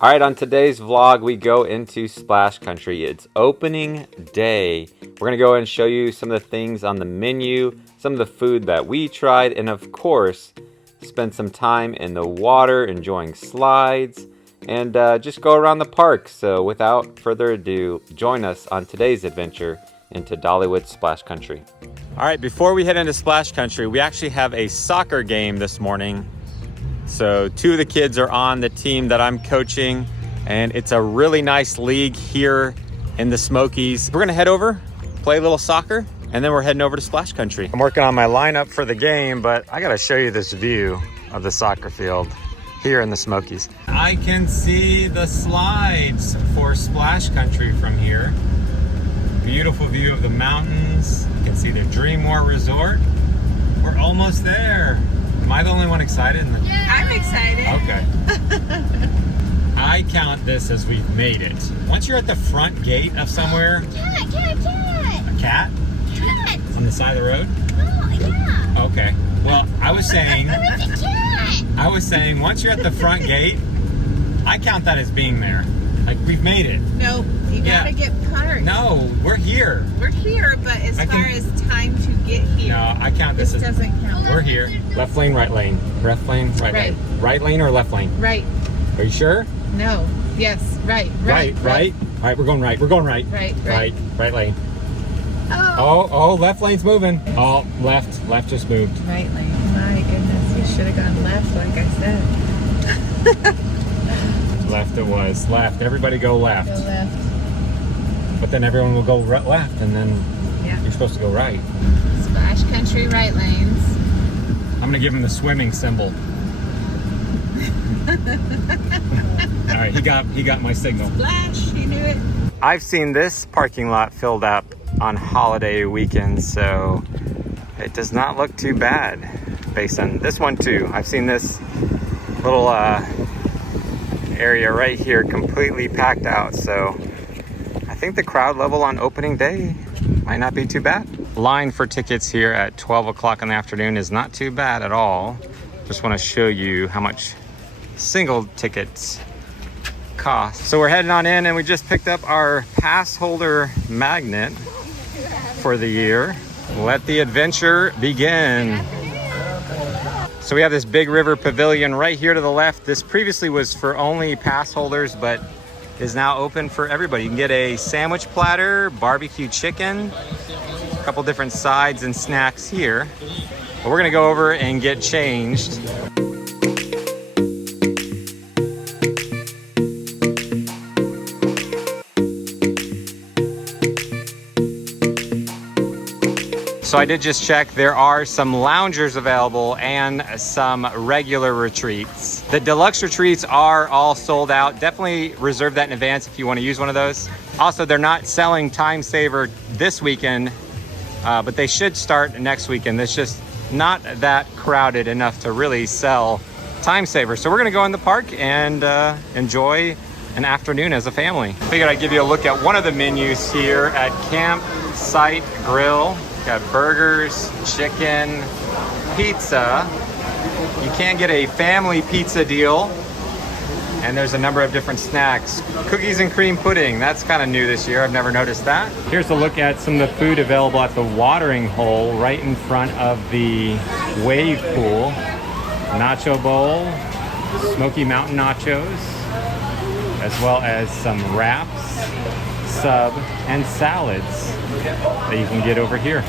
All right, on today's vlog, we go into Splash Country. It's opening day. We're gonna go and show you some of the things on the menu, some of the food that we tried, and of course, spend some time in the water, enjoying slides, and just go around the park. So without further ado, join us on today's adventure into Dollywood Splash Country. All right, before we head into Splash Country, we actually have a soccer game this morning. So two of the kids are on the team that I'm coaching, and it's a really nice league here in the Smokies. We're gonna head over, play a little soccer, and then we're heading over to Splash Country. I'm working on my lineup for the game, but I gotta show you this view of the soccer field here in the Smokies. I can see the slides for Splash Country from here. Beautiful view of the mountains. You can see the Dreamore Resort. We're almost there. Am I the only one excited? Yeah. I'm excited. Okay. I count this as we've made it. Once you're at the front gate of somewhere. Cat. A cat? Cat. On the side of the road? Oh, yeah. Okay. Well, I was saying. It's a cat. I was saying once you're at the front gate, I count that as being there. Like we've made it. No, you gotta get parked. No, we're here. We're here, but as far as time to get here. No, I count this as. Doesn't count. We're here. Left lane, right lane. Left lane, right lane. Right lane or left lane? Right. Are you sure? No. Yes. Right. Right. All right, we're going right. We're going right. Right lane. Oh, left lane's moving. Oh, left just moved. Right lane. My goodness, you should have gone left, like I said. Left it was. Left. Everybody go left. Go left. But then everyone will go left, and then you're supposed to go right. Splash Country right lanes. I'm gonna give him the swimming symbol. All right, he got my signal. Splash, he knew it. I've seen this parking lot filled up on holiday weekends, so it does not look too bad based on this one too. I've seen this little area right here completely packed out, so I think the crowd level on opening day might not be too bad. Line for tickets here at 12 o'clock in the afternoon is not too bad at all. Just want to show you how much single tickets cost. So we're heading on in, and we just picked up our pass holder magnet for the year. Let the adventure begin. So we have this Big River Pavilion right here to the left. This previously was for only pass holders, but is now open for everybody. You can get a sandwich platter, barbecue chicken, a couple different sides and snacks here. But we're gonna go over and get changed. So I did just check, there are some loungers available and some regular retreats. The deluxe retreats are all sold out. Definitely reserve that in advance if you want to use one of those. Also, they're not selling Time Saver this weekend, but they should start next weekend. It's just not that crowded enough to really sell Time Saver. So we're gonna go in the park and enjoy an afternoon as a family. Figured I'd give you a look at one of the menus here at Campsite Grill. Got burgers, chicken, pizza. You can get a family pizza deal. And there's a number of different snacks. Cookies and cream pudding, that's kind of new this year. I've never noticed that. Here's a look at some of the food available at the watering hole right in front of the wave pool. Nacho bowl, Smoky Mountain nachos, as well as some wraps, sub, and salads that you can get over here.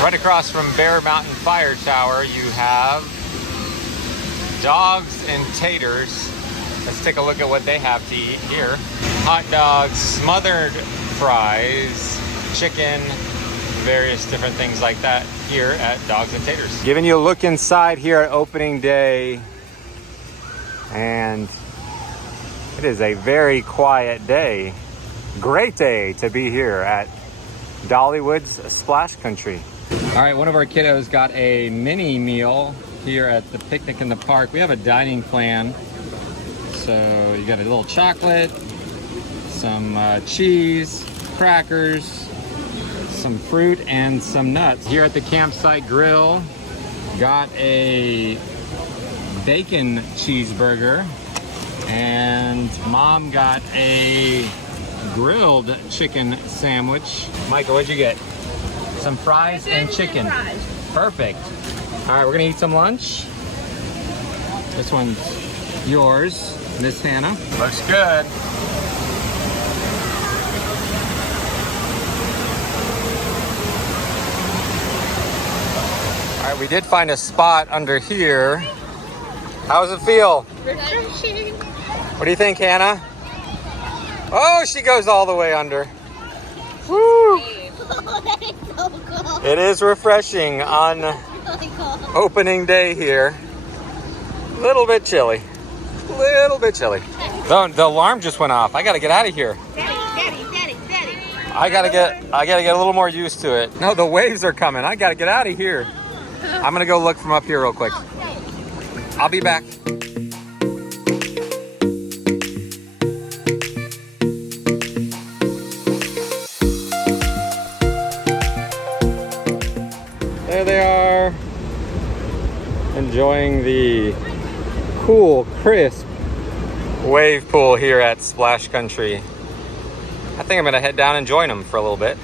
Right across from Bear Mountain Fire Tower, you have Dogs and Taters. Let's take a look at what they have to eat here. Hot dogs, smothered fries, chicken, various different things like that here at Dogs and Taters. Giving you a look inside here at opening day, and it is a very quiet day. Great day to be here at Dollywood's Splash Country. All right, one of our kiddos got a mini meal here at the picnic in the park. We have a dining plan. So you got a little chocolate, some cheese, crackers, some fruit, and some nuts. Here at the Campsite Grill, got a bacon cheeseburger And Mom got a grilled chicken sandwich. Michael, what'd you get? Some fries and chicken. Perfect. All right, we're gonna eat some lunch. This one's yours, Miss Hannah. Looks good. All right, we did find a spot under here. How does it feel? Refreshing. What do you think, Hannah? Oh, she goes all the way under. Woo! That is so cool. It is refreshing on Really cool. opening day here. A little bit chilly. Little bit chilly. The alarm just went off. I gotta get out of here. Daddy. I gotta get a little more used to it. No, the waves are coming. I gotta get out of here. I'm gonna go look from up here real quick. I'll be back. There they are, enjoying the cool, crisp wave pool here at Splash Country. I think I'm gonna head down and join them for a little bit.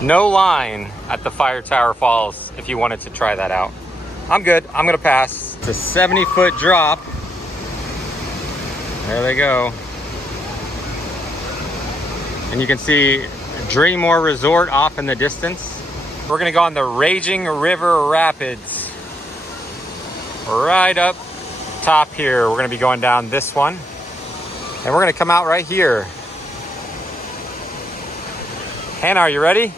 No line at the Fire Tower Falls if you wanted to try that out. I'm good, I'm gonna pass. It's a 70-foot drop. There they go. And you can see Dreamore Resort off in the distance. We're gonna go on the Raging River Rapids. Right up top here. We're gonna be going down this one. And we're gonna come out right here. Hannah, are you ready?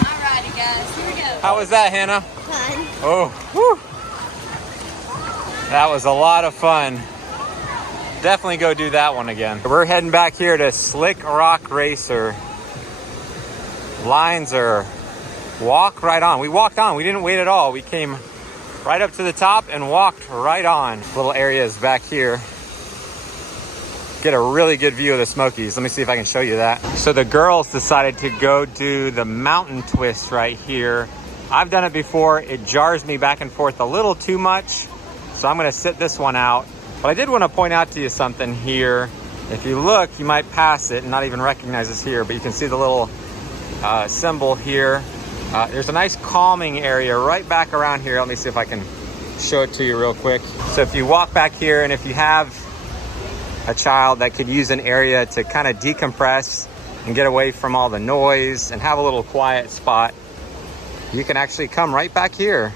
Alrighty, guys. Here we go. How was that, Hannah? Fun. Oh, whew. That was a lot of fun. Definitely go do that one again. We're heading back here to Slick Rock Racer. Lines are walk right on. We walked on, we didn't wait at all. We came right up to the top and walked right on. Little areas back here. Get a really good view of the Smokies. Let me see if I can show you that. So the girls decided to go do the mountain twist right here. I've done it before. It jars me back and forth a little too much. So I'm gonna sit this one out. But I did want to point out to you something here. If you look, you might pass it and not even recognize this here, but you can see the little symbol here. There's a nice calming area right back around here. Let me see if I can show it to you real quick. So if you walk back here, and if you have a child that could use an area to kind of decompress and get away from all the noise and have a little quiet spot, you can actually come right back here.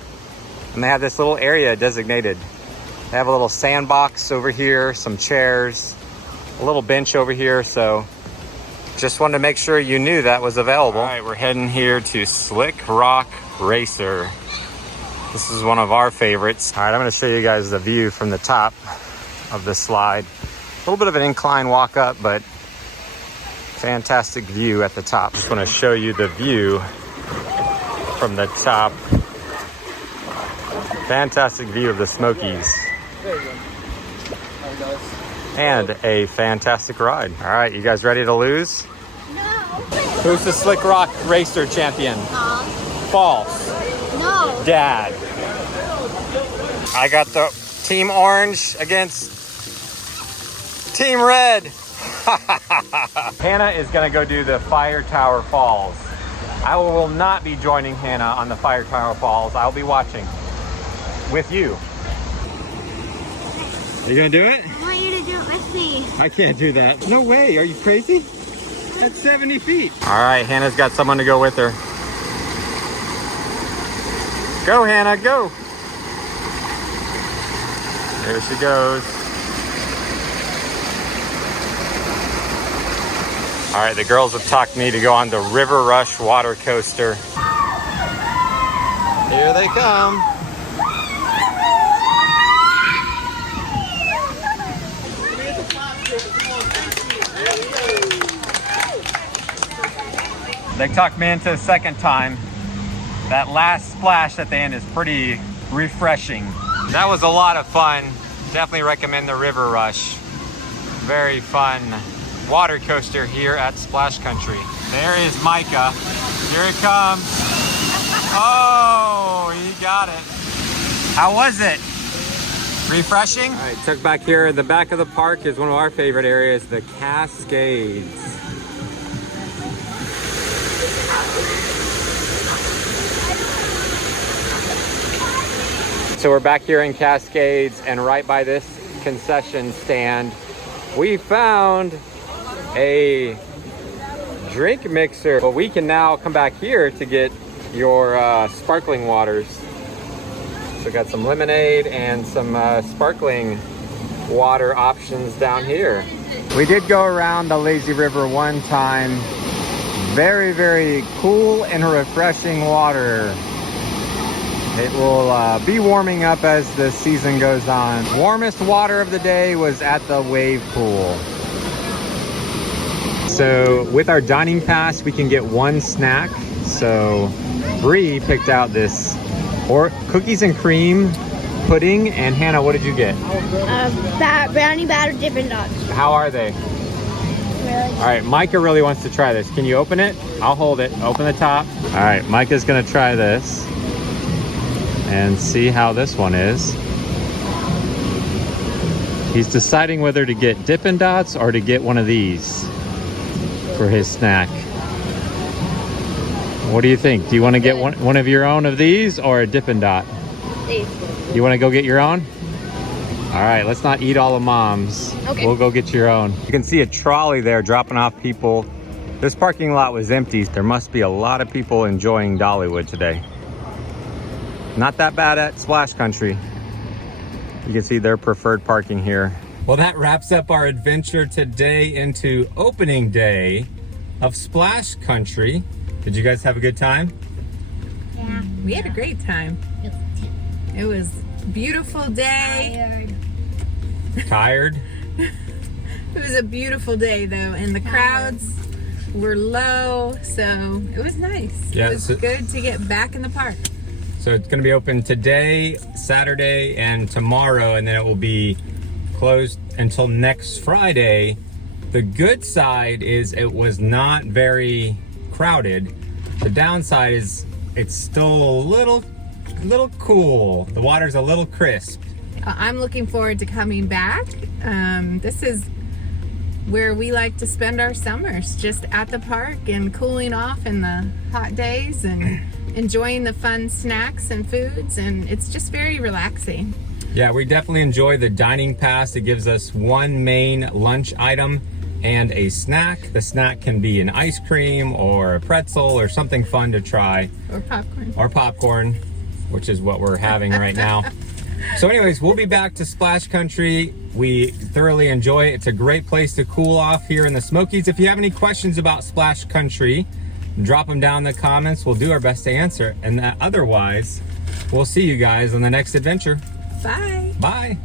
And they have this little area designated. They have a little sandbox over here, some chairs, a little bench over here. So just wanted to make sure you knew that was available. All right, we're heading here to Slick Rock Racer. This is one of our favorites. All right, I'm gonna show you guys the view from the top of the slide. A little bit of an incline walk up, but fantastic view at the top. Just wanna show you the view from the top. Fantastic view of the Smokies. And a fantastic ride. All right, you guys ready to lose? No. Who's the Slick Rock Racer champion? False. No. Dad. I got the Team Orange against Team Red. Hannah is gonna go do the Fire Tower Falls. I will not be joining Hannah on the Fire Tower Falls. I'll be watching with you. Are you gonna do it? I want you to do it with me. I can't do that. No way, are you crazy? That's 70 feet. All right, Hannah's got someone to go with her. Go, Hannah, go. There she goes. All right, the girls have talked me to go on the River Rush water coaster. Here they come. They talked me into the second time. That last splash at the end is pretty refreshing. That was a lot of fun. Definitely recommend the River Rush. Very fun water coaster here at Splash Country. There is Micah. Here it comes. Oh, he got it. How was it? Refreshing? All right, tucked back here in the back of the park is one of our favorite areas, the Cascades. So we're back here in Cascades, and right by this concession stand, we found a drink mixer. But we can now come back here to get your sparkling waters. So got some lemonade and some sparkling water options down here. We did go around the lazy river one time. Very, very cool and refreshing water. It will be warming up as the season goes on. Warmest water of the day was at the wave pool. So with our dining pass, we can get one snack. So Bree picked out this cookies and cream pudding. And Hannah, what did you get? Brownie batter Dippin' Dots. How are they? Really? All right, Micah really wants to try this. Can you open it? I'll hold it. Open the top. All right, Micah's gonna try this and see how this one is. He's deciding whether to get Dippin' Dots or to get one of these for his snack. What do you think? Do you want to get one of your own of these or a Dippin' Dot? These. You want to go get your own? All right, let's not eat all of Mom's. Okay. We'll go get your own. You can see a trolley there dropping off people. This parking lot was empty. There must be a lot of people enjoying Dollywood today. Not that bad at Splash Country. You can see their preferred parking here. Well, that wraps up our adventure today into opening day of Splash Country. Did you guys have a good time? Yeah. We had a great time. It was a beautiful day. Tired? It was a beautiful day though, and the crowds were low, so it was nice. Yeah, it was good to get back in the park. So it's going to be open today, Saturday, and tomorrow, and then it will be closed until next Friday. The good side is it was not very crowded. The downside is it's still a little cool. The water's a little crisp. I'm looking forward to coming back. This is where we like to spend our summers, just at the park and cooling off in the hot days and enjoying the fun snacks and foods, and it's just very relaxing. Yeah, we definitely enjoy the dining pass. It gives us one main lunch item and a snack. The snack can be an ice cream or a pretzel or something fun to try. Or popcorn. Or popcorn, which is what we're having right now. So anyways, we'll be back to Splash Country. We thoroughly enjoy it. It's a great place to cool off here in the Smokies. If you have any questions about Splash Country, drop them down in the comments. We'll do our best to answer. And otherwise, we'll see you guys on the next adventure. Bye. Bye.